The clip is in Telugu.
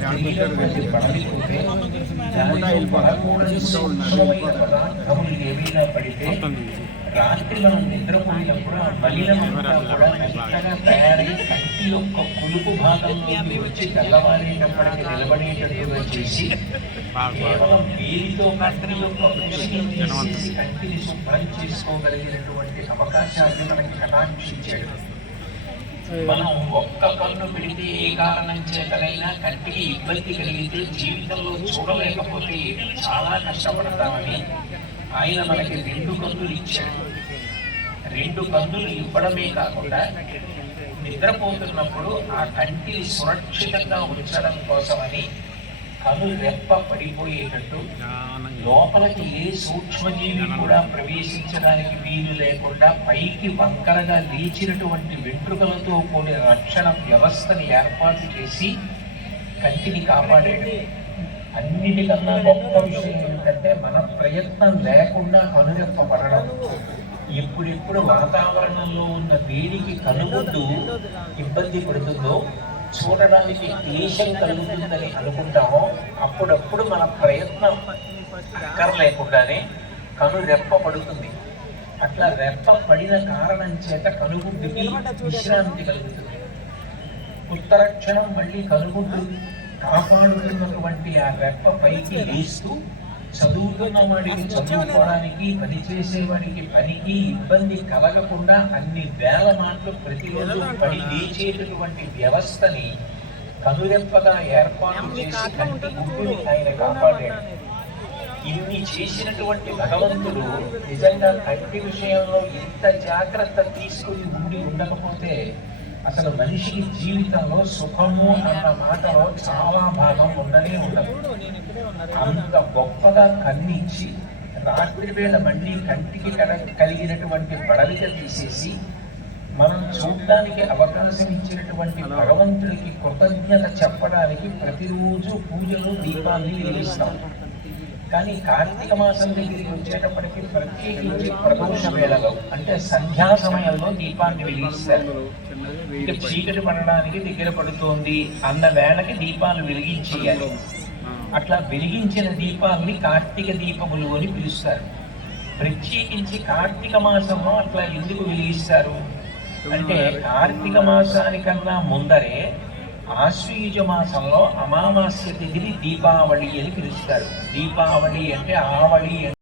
జరిగినటువంటి పడలిపోతే దానిలో పడకూడని సూక్ష్మమైన పదార్థములు ఏమైనా పడితే రాత్రి మనం నిద్రపోయినప్పుడు ఆ మలినమంతా కూడా మెత్తగా తయారై కంటి యొక్క కులుపు భాగంలోకి వచ్చి తెల్లవారేటప్పటికి నిలబడేటట్టుగా చేసి కేవలం వేలితో కంటి యొక్క ఉసిని తీసేసి కంటిని శుభ్రం చేసుకోగలిగినటువంటి అవకాశాన్ని మనకి కటాక్షించాడు. మనం ఒక్క కన్ను పెడితే ఏ కారణం చేతనైనా కంటికి ఇబ్బంది కలిగితే జీవితంలో చూడలేకపోతే చాలా కష్టపడతామని ఆయన మనకి 2 కన్నులు ఇచ్చాడు. 2 కన్నులు ఇవ్వడమే కాకుండా నిద్రపోతున్నప్పుడు ఆ కంటిని సురక్షితంగా ఉంచడం కోసమని కను రెప్ప పడిపోయేటట్టు లోపలికి ఏ సూక్ష్మజీవి కూడా ప్రవేశించడానికి వీలు లేకుండా పైకి వంకరగా లేచినటువంటి వెంట్రుకలతో కూడిన రక్షణ వ్యవస్థని ఏర్పాటు చేసి కంటిని కాపాడాడు. అన్నిటికన్నా గొప్ప విషయం ఏంటంటే మన ప్రయత్నం లేకుండా కనురెప్ప పడడం. ఎప్పుడెప్పుడు వాతావరణంలో ఉన్న వేడికి కనుగుడ్డు ఇబ్బంది పడుతుందో, చూడడానికి క్లేశం కలుగుతుందని అనుకుంటామో అప్పుడప్పుడు మన ప్రయత్నం అక్కర్లేకుండానే కను రెప్ప పడుతుంది. అట్లా రెప్ప పడిన కారణం చేత కనుగుడ్డుకి విశ్రాంతి కలుగుతుంది. ఉత్తర క్షణం మళ్ళీ కనుగుడ్డు కాపాడుతున్నటువంటి ఆ రెప్ప పైకి వేస్తూ చదువుతున్న వాడికి చదువుకోవడానికి, పనిచేసేవాడికి పనికి ఇబ్బంది కలగకుండా అన్ని వేల మాటలు ప్రతిరోజు పడి లేచేటటువంటి వ్యవస్థని కనురెప్పగా ఏర్పాటు చేసి కంటి గుడ్డుని ఆయన కాపాడాడు. ఇన్ని చేసినటువంటి భగవంతుడు నిజంగా కంటి విషయంలో ఇంత జాగ్రత్త తీసుకుని ఉండకపోతే అసలు మనిషికి జీవితంలో సుఖము అన్న మాటలో చాలా భాగం ఉండనే ఉండదు. అంత గొప్పగా కన్నించి రాత్రి వేళ మళ్ళీ కంటికి కలిగినటువంటి బడలిక తీసేసి మనం చూడడానికి అవకాశం ఇచ్చినటువంటి భగవంతుడికి కృతజ్ఞత చెప్పడానికి ప్రతిరోజు పూజలు దీపాన్ని వెలిగిస్తాం. కానీ కార్తీక మాసం దగ్గరికి వచ్చేటప్పటికి ప్రత్యేకించి ప్రదోష వేళలో అంటే సంధ్యా సమయంలో దీపాన్ని వెలిగిస్తారు. ఇక చీకటి పడడానికి దగ్గర పడుతోంది అన్న వేళకి దీపాలు వెలిగించేయాలి. అట్లా వెలిగించిన దీపాలని కార్తీక దీపములు అని పిలుస్తారు. ప్రత్యేకించి కార్తీక మాసంలో అట్లా ఎందుకు వెలిగిస్తారు అంటే కార్తీక మాసానికన్నా ముందరే ఆశ్వయుజ మాసంలో అమావాస్య తిథిని దీపావళి అని పిలుస్తారు. దీపావళి అంటే ఆవళి